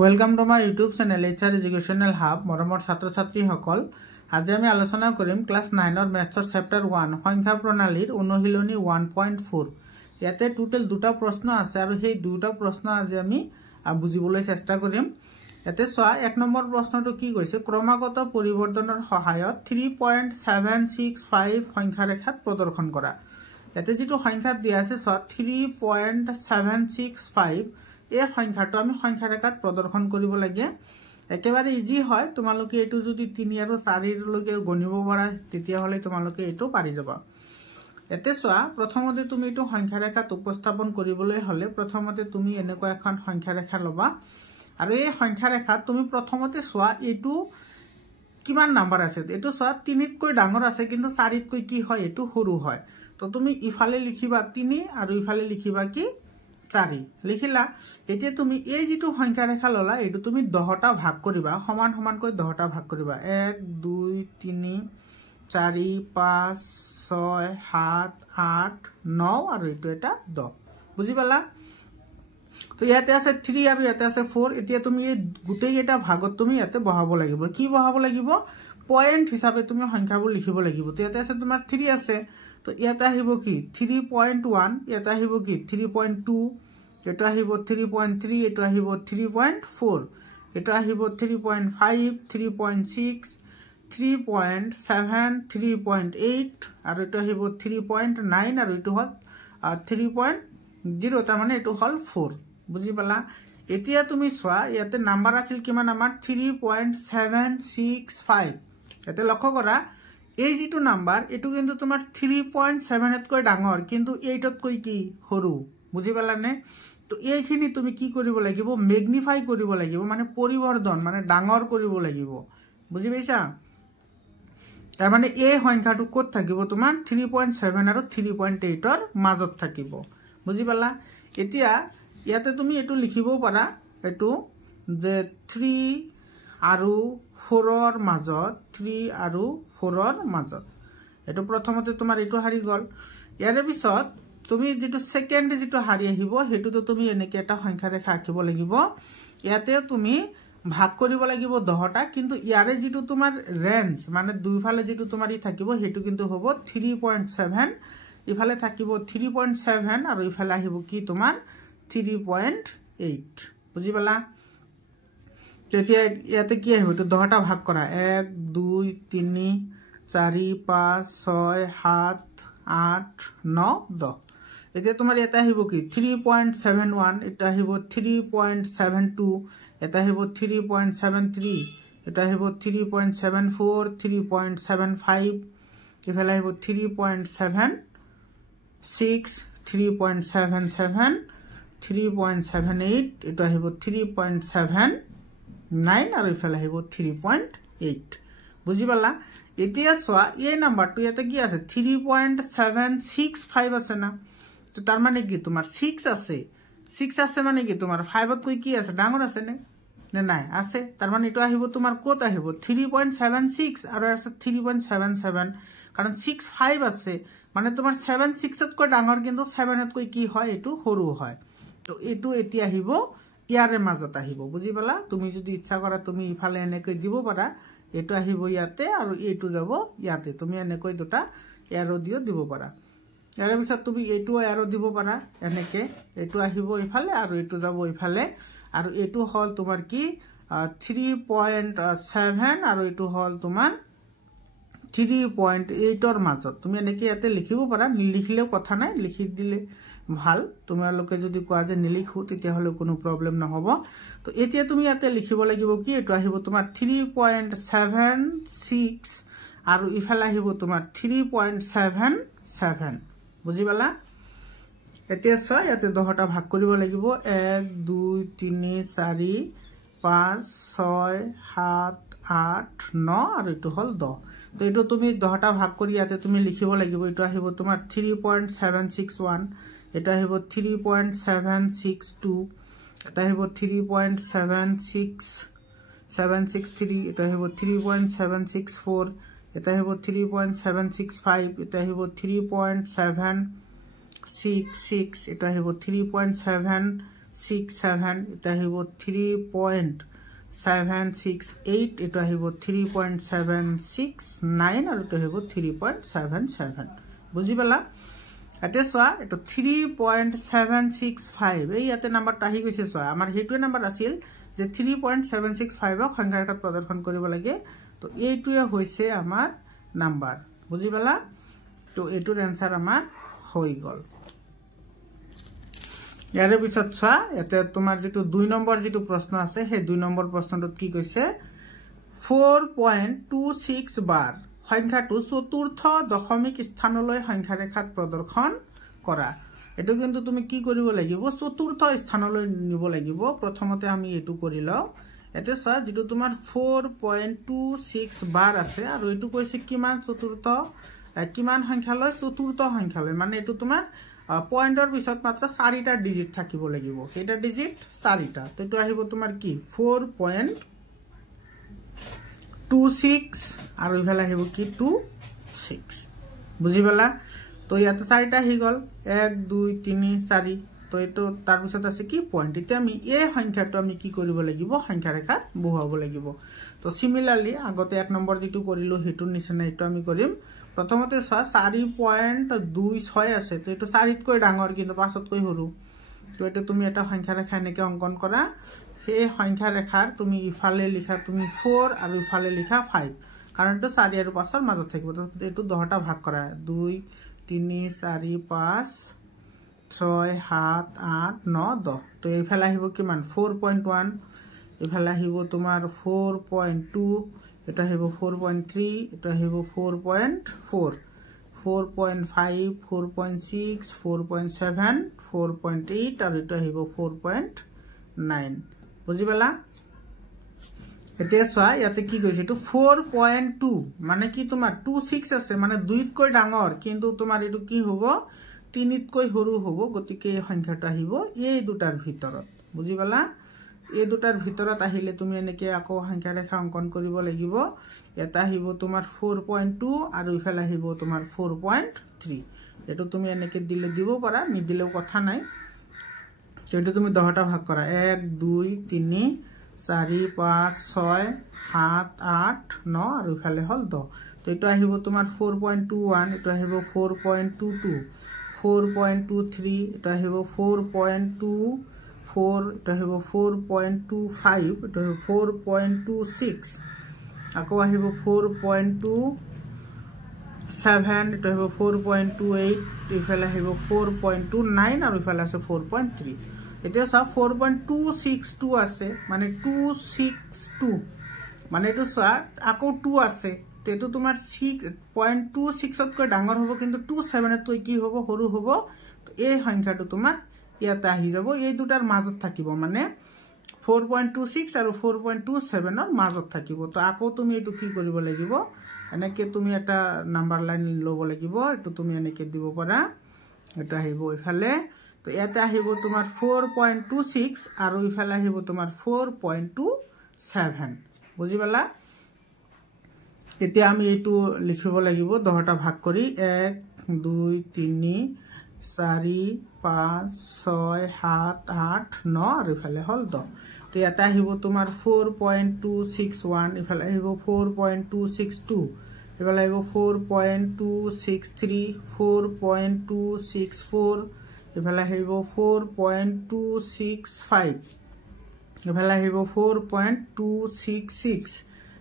Welcome to my YouTube channel HR educational hub. মৰমৰ ছাত্ৰ ছাত্ৰীসকল, আজি আমি আলোচনা কৰিম ক্লাছ 9ৰ মেথছৰ চেপ্টাৰ 1 সংখ্যা প্ৰণালীৰ অনুশীলনী 1.4। ইয়াতে টোটেল দুটা প্ৰশ্ন আছে আৰু সেই দুটা প্ৰশ্ন আজি আমি বুজিবলৈ চেষ্টা কৰিম। ইয়াতে চোৱা, 1 নম্বৰ প্ৰশ্নটো কি কৈছে, ক্ৰমাগত পৰিৱৰ্তনৰ সহায়ত 3.765 সংখ্যা ৰেখাত প্ৰদৰ্শন কৰা। ইয়াতে যেটো সংখ্যা দিয়া আছে চোৱা 3.765 এই সংখ্যাটো আমি সংখ্যা ৰেখাত প্ৰদৰ্শন কৰিব লাগে। একেবাৰে ইজি হয়, তোমালোকে এটো যদি 3 আৰু 4 লৈকে গণিব পাৰা তেতিয়া হলে তোমালোকে এটো পাৰি যাবা। এতে চোৱা, প্ৰথমতে তুমি এটো সংখ্যা ৰেখাত উপস্থাপন কৰিবলৈ হলে প্ৰথমতে তুমি এনেকুৱা এখন সংখ্যা ৰেখা লবা আৰু এই সংখ্যা ৰেখাত তুমি প্ৰথমতে চোৱা এটো কিমান নাম্বাৰ আছে। এটো চোৱা 3তকৈ ডাঙৰ আছে কিন্তু 4তকৈ কি হয় এটো সৰু হয়। তো তুমি ইফালে লিখিবা 3 আৰু ইফালে লিখিবা কি 4 লিখিলা। এতিয়া তুমি এই যেটো সংখ্যা ৰেখা ললা এটো তুমি 10টা ভাগ কৰিবা, সমান সমানকৈ 10টা ভাগ কৰিবা। 1 2 3 4 5 6 7 8 9 আৰু এটো এটা 10। বুজি পালা? তো ইয়াতে আছে 3 আৰু ইয়াতে আছে 4। এতিয়া তুমি এই গুটেই এটা ভাগত তুমি ইয়াতে বহাব লাগিব। কি বহাব লাগিব? পয়েন্ট হিচাপে তুমি সংখ্যাবোৰ লিখিব লাগিব। তো ইয়াতে আছে তোমাৰ 3 আছে, তো ইয়াতে আহিব কি 3.1, ইয়াতে আহিব কি 3.2, এটা আহিব 3.3, এটা আহিব 3.4, এটা আহিব 3.5, 3.6, 3.7, 3.8 আৰু এটা আহিব 3.9 আৰু এটো হল 3.0, তাৰ মানে এটো হল 4। বুজি পালা? এতিয়া তুমি চোৱা ইয়াতে নাম্বাৰ আছিল কিমান আমাৰ 3.765। ইয়াতে লক্ষ্য কৰা এই যেটো নাম্বাৰ এটো কিন্তু তোমাৰ 3.7তকৈ ডাঙৰ কিন্তু 8তকৈ কি সৰু। বুজি পালা নে? তো এইখিনি তুমি কি কৰিব লাগিব? ম্যাগনিফাই কৰিব লাগিব, মানে পৰিবৰ্ধন, মানে ডাঙৰ কৰিব লাগিব। বুজি পাইছা? তাৰ মানে এই সংখ্যাটো ক'ত থাকিব? তোমাৰ 3.7 আৰু 3.8ৰ মাজত থাকিব। বুজি পালা? এতিয়া ইয়াতে তুমি এটো লিখিব পাৰা এটো যে 3 আৰু 4ৰ মাজত, 3 আৰু 4ৰ মাজত। এটো প্ৰথমতে তোমাৰ এটো হাৰি গল। ইয়াৰ পিছত তুমি যেটো সেকেন্ড যেটো হাৰি আহিব হেতুটো তুমি এনেকে এটা সংখ্যা ৰেখা আঁকিব লাগিব। ইয়াতে তুমি ভাগ কৰিব লাগিব 10টা, কিন্তু ইয়াৰে যেটো তোমাৰ ৰেঞ্জ, মানে দুইফালে যেটো তোমাৰ ই থাকিব হেতু কিন্তু হ'ব 3.7, ইফালে থাকিব 3.7 আৰু ইফালে আহিব কি তোমাৰ 3.8। বুজি পালা? তেতিয়া ইয়াতে কি আহিব? তো 10টা ভাগ কৰা, 1 2 3 4 5 6 7 8 9 10। এতিয়া তোমাৰ ইয়াতে আহিব কি 3.71, এটা আহিব 3.72, এটা আহিব 3.73, এটা আহিব 3.74, 3.75, ইফালে আহিব 3.76, 3.77, 3.78, এটা আহিব 3.79 আৰু ইফালে আহিব 3.8। বুজি পালা? এতিয়া চোৱা এই নাম্বাৰটো ইয়াতে কি আছে 3.765 আছে না। তো তাৰ মানে কি তোমাৰ 6 আছে। 6 আছে মানে কি তোমাৰ 5তকৈ কি আছে? ডাঙৰ আছে নে নাই? আছে। তাৰ মানে এটো আহিব তোমাৰ ক'ত আহিব 3.76 আৰু আছে 3.77, কাৰণ 6 5 আছে মানে তোমাৰ 7 6তকৈ ডাঙৰ কিন্তু 7তকৈ কি হয় এটো সৰু হয়। তো এটো এতিয়া আহিব ইয়াৰে মাজত আহিব। বুজি পালা? তুমি যদি ইচ্ছা কৰা তুমি ইফালে এনেকৈ দিব পাৰা, এটো আহিব ইয়াতে আৰু এটো যাব ইয়াতে। তুমি এনেকৈ দুটা এৰো দিও দিব পাৰা। ইয়াৰ পিছত তুমি এটো এৰো দিব পাৰা এনেকে, এটো আহিব ইফালে আৰু এটো যাব ইফালে। আৰু এটো হল তোমাৰ কি 3.7 আৰু এটো হল তোমাৰ 3.8ৰ মাজত। তুমি এনেকে ইয়াতে লিখিব পাৰা, নিলিখিলেও কথা নাই, লিখি দিলে ভাল। তোমালোকে যদি কোৱা যে নিলিখো তেতিয়া হলে কোনো প্ৰবলেম নহব। তো এতিয়া তুমি ইয়াতে লিখিব লাগিব কি এটো আহিব তোমাৰ 3.76 আৰু ইফালে আহিব তোমাৰ 3.77। বুজি পালা? এতিয়া চোৱা ইয়াতে 10টা ভাগ কৰিব লাগিব, 1 2 3 4 5 6 7 8 9 আৰু এটো হল 10। তো এটো তুমি 10টা ভাগ কৰি ইয়াতে তুমি লিখিব লাগিব। এটো আহিব তোমাৰ 3.761, এটা আহিব 3.762, এটা আহিব 3.763, এটা আহিব 3.764, এটা আহিব 3.765, এটা আহিব 3.766, এটা আহিব 3.7 3.67 এটা আহিব 3.768 এটা আহিব 3.769 আৰু এটা আহিব 3.77 বুজি পালা এতে সোয়া এটা 3.765 এই ইয়াতে নাম্বারটা আহি গৈছে সোয়া আমাৰ হেতুৱে নাম্বাৰ আছিল যে 3.765 ক সংখ্যা ৰেখাত প্ৰদৰ্শন কৰিব লাগে তো এইটোৱে হৈছে আমাৰ নাম্বাৰ বুজি পালা তো এটোৰ आंसर আমাৰ হৈ গল ইয়াৰে পিছত সোয়া এতে তোমাৰ যেটো 2 নম্বৰ যেটো প্ৰশ্ন আছে হে 2 নম্বৰ প্ৰশ্নটোত কি কৈছে 4.26 বাৰ সংখ্যাটো চতুৰ্থ দশমিক স্থানলৈ সংখ্যা ৰেখাত প্ৰদৰ্শন কৰা এটো কিন্তু তুমি কি কৰিব লাগিব চতুৰ্থ স্থানলৈ নিব লাগিব প্ৰথমতে আমি এটো কৰি লও এতে সোয়া যেটো তোমাৰ 4.26 বাৰ আছে আৰু এটো কৈছে কিমান চতুৰ্থ কিমান সংখ্যালৈ চতুৰ্থ সংখ্যালৈ মানে এটো তোমাৰ পয়েন্টৰ পিছত মাত্ৰ 4টা ডিজিট থাকিব লাগিব কেইটা ডিজিট 4টা তো এটো আহিব তোমাৰ কি 4.26 আৰু ইফালে আহিব কি 26 বুজি পালা তো ইয়াতে 4টা হি গল 1 2 3 4 তো এটো তাৰ পিছত আছে কি পয়েন্ট ইতে আমি এই সংখ্যাটো আমি কি কৰিব লাগিব সংখ্যা ৰেখাত বহুৱাব লাগিব তো সিমিলাৰলি আগতে 1 নম্বৰ যেটো কৰিলো হেতুৰ নিচিনা এটো আমি কৰিম প্ৰথমতে 4.26 আছে তো এটো 4 তকৈ ডাঙৰ কিন্তু 5 তকৈ সৰু তো এটো তুমি এটা সংখ্যা ৰেখা এনেকে অঙ্কন কৰা সেই সংখ্যা ৰেখাৰ তুমি ইফালে লিখা তুমি 4 আৰু ইফালে লিখা 5 কাৰণ তো 4 আৰু 5 ৰ মাজত থাকিব তো এটো 10টা ভাগ কৰা 2 3 4 5 6 7 8 9 10 তো ইফালে আহিব কিমান 4.1 ইফালে আহিব তোমাৰ 4.2 এটা আহিব 4.3 এটা আহিব 4.4 4.5 4.6 4.7 4.8 আৰু এটা আহিব 4.9 বুজি পালা এতে সোয়া ইয়াতে কি কৈছে তো 4.2 মানে কি তোমাৰ 26 আছে মানে 2 তকৈ ডাঙৰ কিন্তু তোমাৰ এটো কি হ'ব 3 তকৈ সৰু হ'ব গতিকে এই সংখ্যাটো আহিব এই দুটাৰ ভিতৰত বুজি পালা এই দুটাৰ ভিতৰত আহিলে তুমি এনেকে আকৌ সংখ্যা ৰেখা অঙ্কন কৰিব লাগিব এটা আহিব তোমাৰ 4.2 আৰু ইফালে আহিব তোমাৰ 4.3 এটো তুমি এনেকে দিলে দিব পাৰা নিদিলেও কথা নাই এটো তুমি 10টা ভাগ কৰা 1 2 3 4 5 6 7 8 9 আৰু ইফালে হল 10 তো এটো আহিব তোমাৰ 4.21 এটো আহিব 4.22 4.23 এটা আহিব 4.24 এটা আহিব 4.25 এটা আহিব 4.26 আকৌ আহিব 4.27 এটা আহিব 4.28 ইফালে আহিব 4.29 আৰু ইফালে আছে 4.3 এটা সব 4.262 আছে মানে 262 মানে এটো সা আকৌ 2 আছে তো এটো তোমাৰ 6.26 তকৈ ডাঙৰ হ'ব কিন্তু 27 তকৈ কি হ'ব সৰু হ'ব তো এই সংখ্যাটো তোমাৰ ইয়াতে আহি যাব এই দুটাৰ মাজত থাকিব মানে 4.26 আৰু 4.27 ৰ মাজত থাকিব তো আকৌ তুমি এটো কি কৰিব লাগিব এনেকে তুমি এটা নাম্বাৰ লাইন লব লাগিব এটো তুমি এনেকে দিব পাৰা এটা আহিব ইফালে তো ইয়াতে আহিব তোমাৰ 4.26 আৰু ইফালে আহিব তোমাৰ 4.27 বুজি পালা এতিয়া আমি এটো লিখিব লাগিব 10টা ভাগ কৰি 1 2 3 4 5 6 7 8 9 আৰু ইফালে হল 10 তো ইয়াতে আহিব তোমাৰ 4.261 ইফালে আহিব 4.262 ইফালে আহিব 4.263 4.264 ইফালে আহিব 4.265 ইফালে আহিব 4.266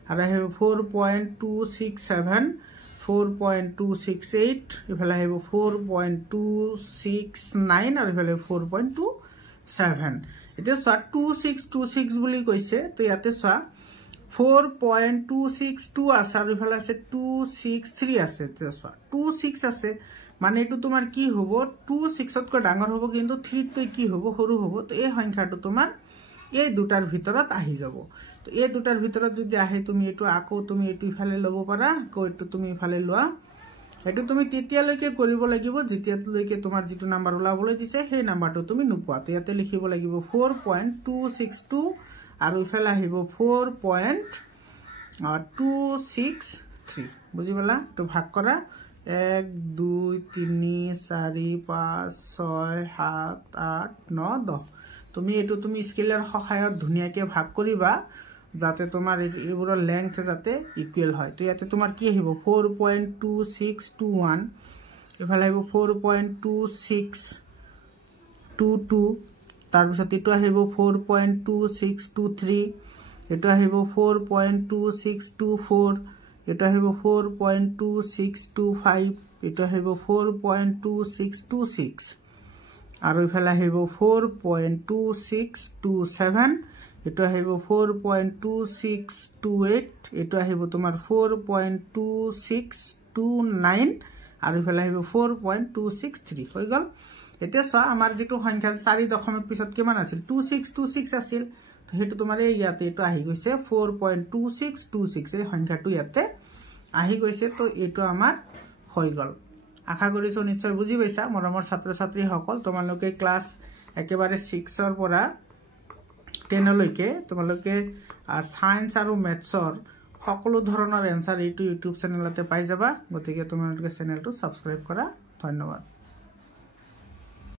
আৰু আহিব 4.267 4.268 ইফালে আহিব 4.269 আৰু ইফালে 4.27 এতিয়া সোয়া 2626 বুলি কৈছে তো ইয়াতে সোয়া 4.262 আছে আৰু ইফালে আছে 263 আছে তো সোয়া 26 আছে মানে এটো তোমাৰ কি হ'ব 26 তকৈ ডাঙৰ হ'ব কিন্তু 3 তকৈ কি হ'ব সৰু হ'ব তো এই সংখ্যাটো তোমাৰ এই দুটাৰ ভিতৰত আহি যাব তো এই দুটাৰ ভিতৰত যদি আহে তুমি এটো আকৌ তুমি এটো ইফালে লব পাৰা আকৌ এটো তুমি ইফালে লোৱা এটো তুমি তৃতীয়লৈকে কৰিব লাগিব যেতিয়ালৈকে তোমাৰ যেটো নাম্বাৰ ওলাবলৈ দিছে সেই নাম্বাৰটো তুমি নোপোৱা তো ইয়াতে লিখিব লাগিব 4.262 আৰু ইফালে আহিব 4.263 বুজি পালা তো ভাগ কৰা 1 2 3 4 5 6 7 8 9 10 তুমি এইটো তুমি স্কেলৰ সহায়ত ধুনীয়াকৈ ভাগ কৰিবা যাতে তোমাৰ এইবোৰৰ লেংথ যাতে ইকুৱেল হয়। তো ইয়াতে তোমাৰ কি আহিব 4.2621 এফালে আহিব 4.2622 তাৰপিছত এইটো আহিব 4.2623 এইটো আহিব 4.2624 এইটো আহিব 4.2625 এইটো আহিব 4.2626 আৰু ইফালে আহিব 4.2627 এইটো আহিব 4.2628 এইটো আহিব তোমাৰ 4.2629 আৰু ইফালে আহিব 4.263 হৈ গল। এতিয়া চোৱা আমাৰ যেটো সংখ্যা 4 দশমিক পিছত কিমান আছিল 2626 আছিল, তো হেতু তোমাৰ এই ইয়াতে এটো আহি গৈছে 4.2626 এই সংখ্যাটো ইয়াতে আহি গৈছে। তো এটো আমাৰ হৈ গল। আশা কৰিছো নিশ্চয় বুজি পাইছা মৰমৰ ছাত্ৰ ছাত্ৰী সকল। তোমালোকে ক্লাস একেবাৰে 6 ৰ পৰা 10 লৈকে তোমালোকে সায়েন্স আৰু ম্যাথছৰ সকলো ধৰণৰ এনসাৰ এইটো ইউটিউব চেনেলতে পাই যাবা। গতিকে তোমালোকে চেনেলটো সাবস্ক্ৰাইব কৰা। ধন্যবাদ।